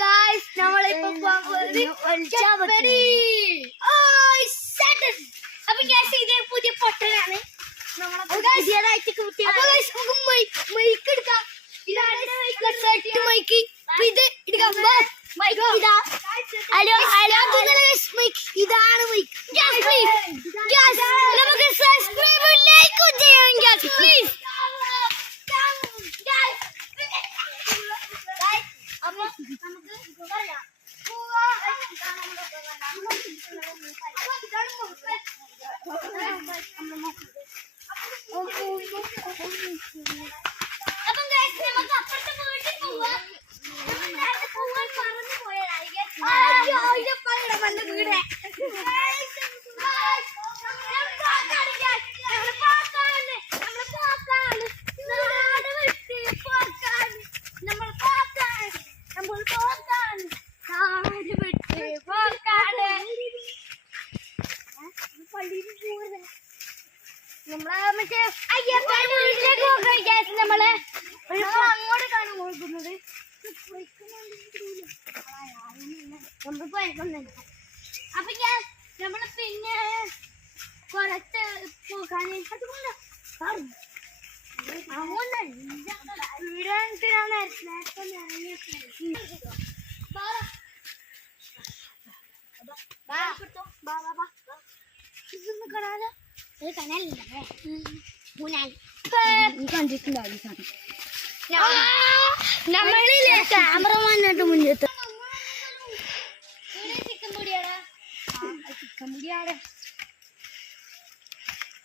guys, നമ്മളിപ്പോ അപ്പൊ guys ഇത് പുതിയ പൊട്ടനാണ് പുതിയതായിട്ട് മൈക്ക് എടുക്കാം. ഇതാണ് നമുക്ക് സബ്സ്ക്രൈബ് ലൈക്ക് ചെയ്യാം പ്ലീസ്. അപ്പൊ നമുക്ക് പറയാം നമ്മളെ മറ്റേ അയ്യപ്പനിലേക്ക് നോക്കാം. നമ്മള് അങ്ങോട്ടേക്കാണ് നോക്കുന്നത്. അപ്പൊ നമ്മള് പിന്നെ കുറച്ച് പോകാൻ നമ്മളില്ലേ ക്യാമറമാനായിട്ട് മുന്നേറ്റ് ചിക്കൻ പൊടിയാണ്. ചിക്കൻ പൊടിയാണ്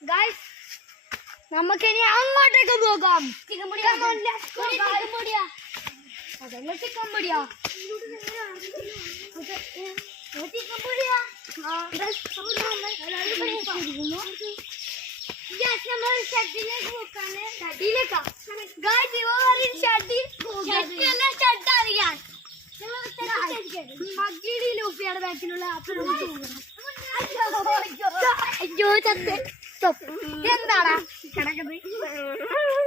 ഗായ്സ്. നമുക്കിനി അങ്ങോട്ടേക്ക് പോകാം. ചിക്കൻ പൊടിയാ അതല്ല ചിക്കൻ പൊടിയാ ചിക്കൻ പൊടിയാ നമ്മൾ ഷട്ടിലേക്ക് പോക്കാണ്. ഷട്ടിലേക്കാ അറിയാൻ മഗ്ഗിയുടെ ലൂപ്പിയുടെ ബാക്കിലുള്ള എന്താടാ കിടക്കുന്നത്? നമ്മൾ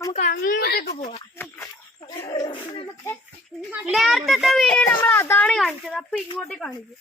നമുക്ക് അങ്ങോട്ടേക്ക് പോവാം. നേരത്തെ വീഡിയോ നമ്മൾ അതാണ് കാണിച്ചത്. അപ്പൊ ഇങ്ങോട്ടേ കാണിക്കും.